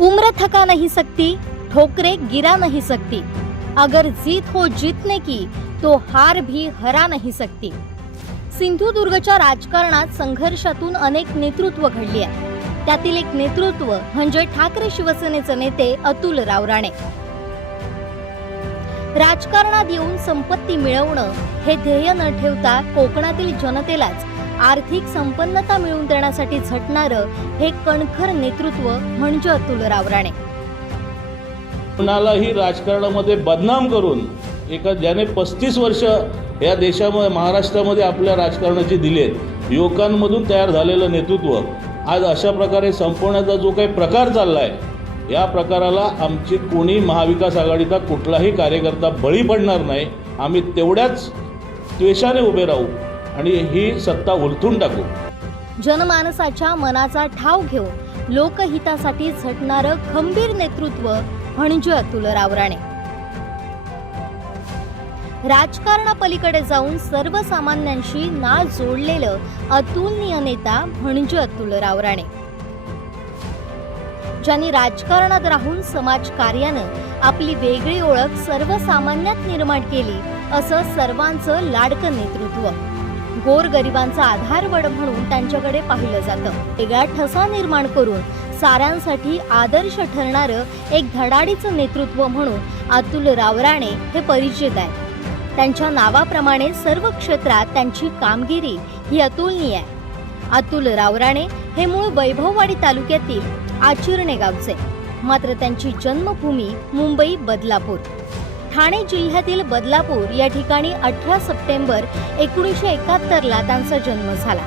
उम्र थका नहीं सकती ठोकरे गिरा नहीं सकती. अगर जीत हो जीतने की तो हार भी हरा नहीं सकती. सिंधुदुर्गच्या राजकारणात संघर्षातून अनेक नेतृत्व घडली आहे. त्यातील एक नेतृत्व म्हणजे ठाकरे शिवसेनेचे नेते अतुल रावराणे. राजकारणात येऊन संपत्ती मिळवणं हे ध्येय न ठेवता कोकणातील जनतेलाच आर्थिक संपन्नता मिळवून देण्यासाठी झटणारं हे कणखर नेतृत्व म्हणजे अतुल रावराणे. कुणालाही राजकारणामध्ये बदनाम करून एका ज्याने पस्तीस वर्ष या देशामध्ये महाराष्ट्रामध्ये आपल्या राजकारणाची दिली आहेत. युवकांमधून तयार झालेलं नेतृत्व आज अशा प्रकारे संपवण्याचा जो काही प्रकार चालला आहे या प्रकाराला आमची कोणी महाविकास आघाडीचा कुठलाही कार्यकर्ता बळी पडणार नाही. आम्ही तेवढ्याच द्वेषाने उभे राहू. आणि ही सत्ता उलथून टाकू. जनमानसाच्या मनाचा ठाव घेऊन लोकहितासाठी झटणारं खंबीर नेतृत्व म्हणजे अतुल रावराणे. राजकारणापलीकडे जाऊन सर्वसामान्यांशी नाळ जोडलेलं अतुलनीय नेता म्हणजे अतुल रावराणे. ज्यांनी राजकारणात राहून समाजकार्यानं आपली वेगळी ओळख सर्वसामान्यात निर्माण केली असं सर्वांचं लाडकं नेतृत्व. गोरगरिबांचा आधारवड म्हणून त्यांच्याकडे पाहिलं जातं. वेगळा ठसा निर्माण करून साऱ्यांसाठी आदर्श ठरणारं एक धडाडीचं नेतृत्व म्हणून अतुल रावराणे हे परिचित आहे त्यांच्या नावाप्रमाणे सर्व क्षेत्रात त्यांची कामगिरी ही अतुलनीय आहे. अतुल रावराणे हे मूळ वैभववाडी तालुक्यातील आचिरणे गावचे मात्र त्यांची जन्मभूमी मुंबई बदलापूर. ठाणे जिल्ह्यातील बदलापूर या ठिकाणी अठरा सप्टेंबर एकोणीसशे एकाहत्तरला त्यांचा जन्म झाला.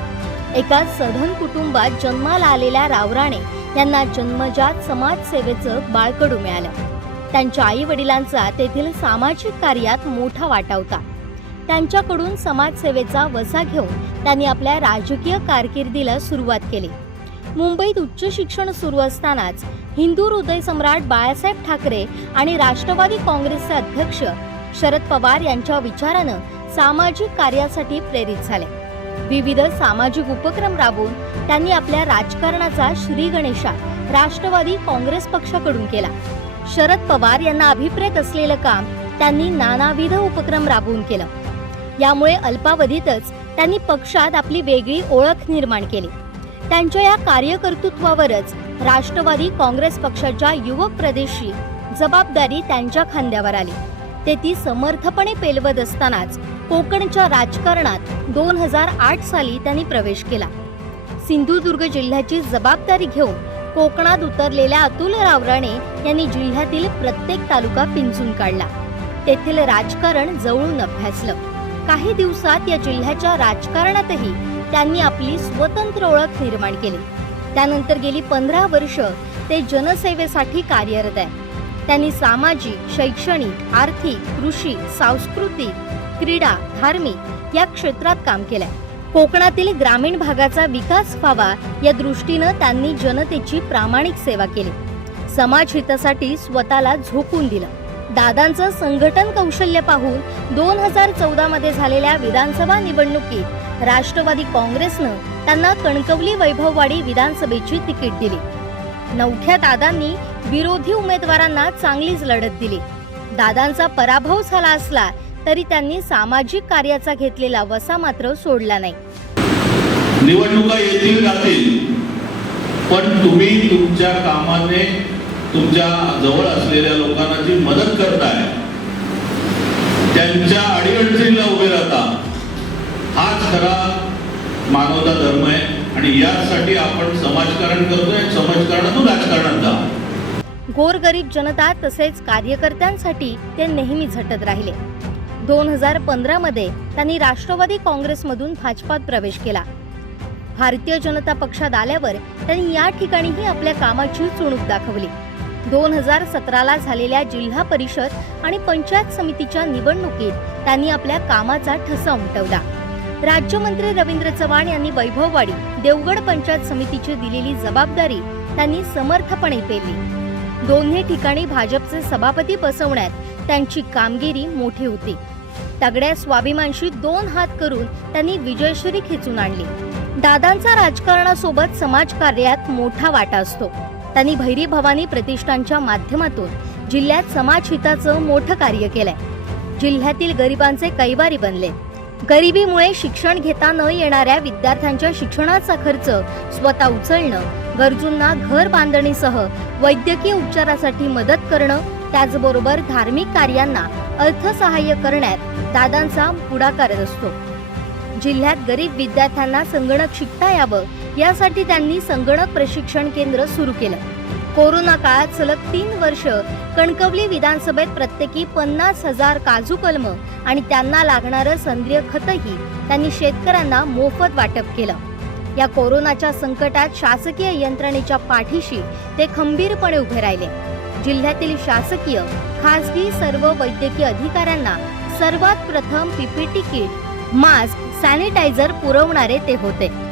एका सधन कुटुंबात जन्माला आलेल्या रावराणे यांना जन्मजात समाजसेवेचं बाळकडू मिळालं. त्यांच्या आई वडिलांचा तेथील सामाजिक कार्यात मोठा वाटा होता. त्यांच्याकडून समाजसेवेचा वसा घेऊन त्यांनी आपल्या राजकीय कारकिर्दीला सुरुवात केली. मुंबईत उच्च शिक्षण सुरू असतानाच हिंदू हृदय सम्राट बाळासाहेब ठाकरे आणि राष्ट्रवादी काँग्रेसचे अध्यक्ष शरद पवार यांच्या विचारानं सामाजिक कार्यासाठी प्रेरित झाले. विविध सामाजिक उपक्रम राबवून त्यांनी आपल्या राजकारणाचा श्रीगणेशा राष्ट्रवादी काँग्रेस पक्षाकडून केला. शरद पवार यांना अभिप्रेत असलेलं काम त्यांनी नानाविध उपक्रम राबवून केलं. यामुळे अल्पावधीतच त्यांनी पक्षात आपली वेगळी ओळख निर्माण केली. त्यांच्या या कार्यकर्तृत्वावरच राष्ट्रवादी काँग्रेस पक्षाच्या युवक प्रदेशची जबाबदारी त्यांच्या खांद्यावर आली. ते ती समर्थपणे पेलवत असतानाच कोकणच्या राजकारणात दोन हजार आठ साली त्यांनी प्रवेश केला. सिंधुदुर्ग जिल्ह्याची जबाबदारी घेऊन कोकणात उतरलेल्या अतुल रावराणे यांनी जिल्ह्यातील प्रत्येक तालुका पिंजून काढला. तेथील राजकारण जवळून अभ्यासलं. काही दिवसात या जिल्ह्याच्या राजकारणातही त्यांनी आपली स्वतंत्र ओळख निर्माण केली. त्यानंतर गेली पंधरा वर्ष ते जनसेवेसाठी कार्यरत आहे त्यांनी सामाजिक शैक्षणिक आर्थिक कृषी सांस्कृतिक क्रीडा धार्मिक या क्षेत्रात काम केलंय. कोकणातील ग्रामीण भागाचा विकास व्हावा या दृष्टीनं त्यांनी जनतेची प्रामाणिक सेवा केली. समाज हितासाठी स्वतःला झोकून दिलं. दादांचं संघटन कौशल्य पाहून दोन हजार चौदा मध्ये झालेल्या विधानसभा निवडणुकीत राष्ट्रवादी काँग्रेसनं त्यांना कणकवली वैभववाडी विधानसभेची तिकीट दिली. नवख्या दादांनी विरोधी उमेदवारांना चांगलीच लढत दिली. दादांचा पराभव झाला असला तरी त्यांनी सामाजिक कार्याचा घेतलेला वसा मात्र सोडला नाही. निवडणुका येतील जातील पण तुम्ही तुमच्या कामाने तुमच्या जवळ असलेल्या लोकांना जी मदत करताय त्यांच्या अडीअडचणीला खरा मानवता धर्म आहे आणि यासाठी आपण समाजकारण करतोय समाजकारणातून राजकारणात जा गोरगरीब जनता तसेच कार्यकर्त्यांसाठी ते नेहमी झटत राहिले. दोन हजार पंधरामध्ये त्यांनी राष्ट्रवादी काँग्रेसमधून भाजपात प्रवेश केला. भारतीय जनता पक्षात आल्यावर त्यांनी या ठिकाणीही आपल्या कामाची चुणूक दाखवली. दोन हजार सतराला झालेल्या जिल्हा परिषद आणि पंचायत समितीच्या निवडणुकीत त्यांनी आपल्या कामाचा ठसा उमटवला. राज्यमंत्री रवींद्र चव्हाण यांनी वैभववाडी देवगड पंचायत समितीची दिलेली जबाबदारी त्यांनी समर्थपणे पेली दोन्ही ठिकाणी भाजपचे सभापती बसवण्यात त्यांची कामगिरी मोठी होती. तगड्या स्वाभिमानशी दोन हात करून त्यांनी विजयश्री खेचून आणली. दादांचा राजकारणासोबत समाजकार्यात मोठा वाटा असतो. त्यांनी भैरी भवानी प्रतिष्ठानच्या माध्यमातून जिल्ह्यात समाजहिताचं मोठं कार्य केलंय. जिल्ह्यातील गरिबांचे कैवारी बनले गरिबीमुळे शिक्षण घेता न येणाऱ्या विद्यार्थ्यांच्या शिक्षणाचा खर्च स्वतः उचलणं गरजूंना घर बांधणीसह वैद्यकीय उपचारासाठी मदत करणं त्याचबरोबर धार्मिक कार्यांना अर्थसहाय्य करण्यात दादांचा पुढाकार असतो. जिल्ह्यात गरीब विद्यार्थ्यांना संगणक शिकता यावं यासाठी त्यांनी संगणक प्रशिक्षण केंद्र सुरू केलं. कोरोना काळात सलग तीन वर्ष कणकवली विधानसभेत प्रत्येकी पन्नास हजार काजू कलम आणि त्यांना लागणारं सेंद्रिय खतही त्यांनी शेतकऱ्यांना मोफत वाटप केलं. या कोरोनाच्या संकटात शासकीय यंत्रणेच्या पाठीशी ते खंबीरपणे उभे राहिले. जिल्ह्यातील शासकीय खासगी सर्व वैद्यकीय अधिकाऱ्यांना सर्वात प्रथम पीपीटी किट मास्क सॅनिटायझर पुरवणारे ते होते.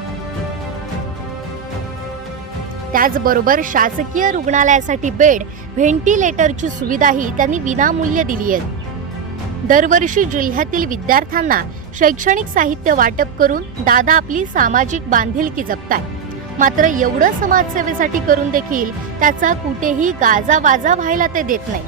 त्याचबरोबर शासकीय रुग्णालयासाठी बेड व्हेंटिलेटरची सुविधाही त्यांनी विनामूल्य दिली आहे दरवर्षी जिल्ह्यातील विद्यार्थ्यांना शैक्षणिक साहित्य वाटप करून दादा आपली सामाजिक बांधिलकी जपताय. मात्र एवढं समाजसेवेसाठी करून देखील त्याचा कुठेही गाजावाजा व्हायला ते देत नाही.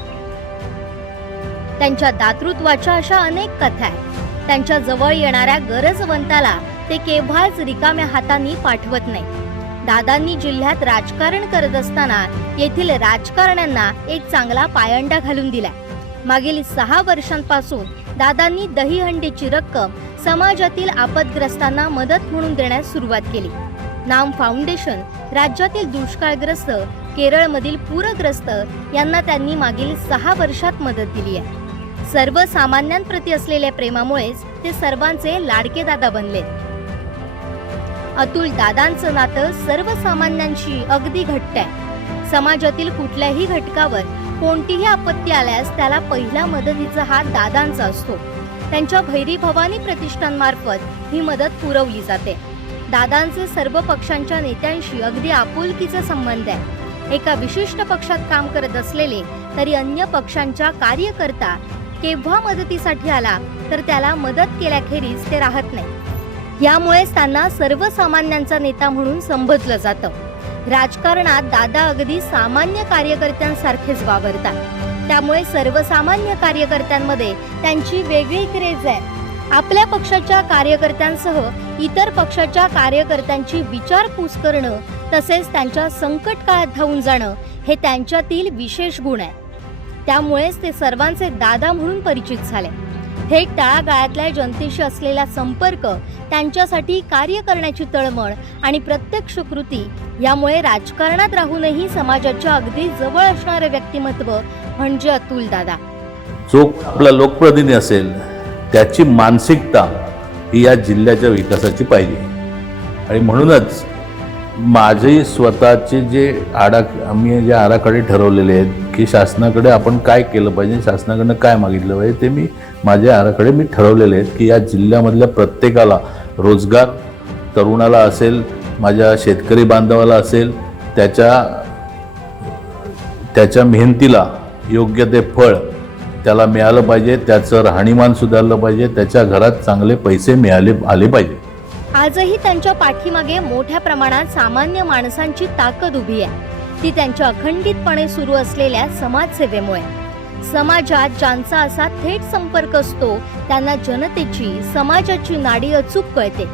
त्यांच्या दातृत्वाच्या अशा अनेक कथा आहेत. त्यांच्या जवळ येणाऱ्या गरजवंताला ते केव्हाच रिकाम्या हातांनी पाठवत नाही. दादांनी जिल्ह्यात राजकारण करत असताना येथील राजकारण्यांना एक चांगला पायंडा घालून दिला मागील सहा वर्षांपासून दादांनी दहीहंडीची रक्कम समाजातील आपदग्रस्तांना मदत म्हणून देण्यास सुरुवात केली. नाम फाउंडेशन राज्यातील दुष्काळग्रस्त केरळमधील पूरग्रस्त यांना त्यांनी मागील सहा वर्षात मदत दिली आहे. सर्वसामान्यांप्रती असलेल्या प्रेमामुळेच ते सर्वांचे लाडके दादा बनले. अतुल दादांचं नातं सर्वसामान्यांशी अगदी घट्ट आहे. समाजातील कुठल्याही घटकावर कोणतीही आपत्ती आल्यास त्याला पहिला मदतीचा हात दादांचा असतो. त्यांच्या भैरी भवानी प्रतिष्ठानमार्फत ही मदत पुरवली जाते. दादांचे सर्व पक्षांच्या नेत्यांशी अगदी आपुलकीचा संबंध आहे. एका विशिष्ट पक्षात काम करत असलेले तरी अन्य पक्षांच्या कार्यकर्ता केव्हा मदतीसाठी आला तर त्याला मदत केल्याखेरीज ते राहत नाही. यामुळेच त्यांना सर्वसामान्यांचा नेता म्हणून संबोधलं जातं. राजकारणात दादा अगदी सामान्य कार्यकर्त्यांसारखेच वावरतात. त्यामुळे सर्वसामान्य कार्यकर्त्यांमध्ये त्यांची वेगळी क्रेज आहे. आपल्या पक्षाच्या कार्यकर्त्यांसह इतर पक्षाच्या कार्यकर्त्यांची विचारपूस करणं तसेच त्यांच्या संकट काळात धावून जाणं हे त्यांच्यातील विशेष गुण आहे. त्यामुळेच ते सर्वांचे दादा म्हणून परिचित झाले. थेट तळागाळातल्या जनतेशी असलेला संपर्क त्यांच्यासाठी कार्य करण्याची तळमळ आणि प्रत्यक्ष कृती यामुळे राजकारणात राहूनही समाजाच्या अगदी जवळ असणारे व्यक्तिमत्व म्हणजे अतुल दादा. जो आपला लोकप्रतिनिधी असेल त्याची मानसिकता ही या जिल्ह्याच्या विकासाची पाहिजे आणि म्हणूनच माझे स्वतःचे जे आडा आम्ही जे आराखडे ठरवलेले आहेत की शासनाकडे आपण काय केलं पाहिजे शासनाकडनं काय मागितलं पाहिजे ते मी माझ्या आराखडे मी ठरवलेले आहेत की या जिल्ह्यामधल्या प्रत्येकाला रोजगार तरुणाला असेल माझ्या शेतकरी बांधवाला असेल त्याच्या त्याच्या मेहनतीला योग्य ते फळ त्याला मिळालं पाहिजे त्याचं राहणीमान सुधारलं पाहिजे त्याच्या घरात चांगले पैसे मिळाले आले पाहिजे. आजही त्यांच्या पाठीमागे मोठ्या प्रमाणात सामान्य माणसांची ताकद उभी आहे. ती त्यांच्या अखंडितपणे सुरू असलेल्या समाजसेवेमुळे. समाजात ज्यांचा असा थेट संपर्क असतो त्यांना जनतेची समाजाची नाडी अचूक कळते.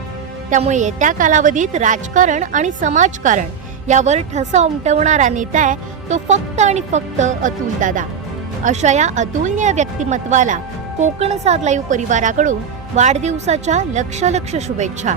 त्यामुळे येत्या कालावधीत राजकारण आणि समाजकारण यावर ठसा उमटवणारा नेता आहे तो फक्त आणि फक्त अतुल दादा. अशा या अतुलनीय व्यक्तिमत्वाला कोकण साध लाईव्ह परिवाराकडून वाढदिवसाच्या लक्ष लक्ष शुभेच्छा.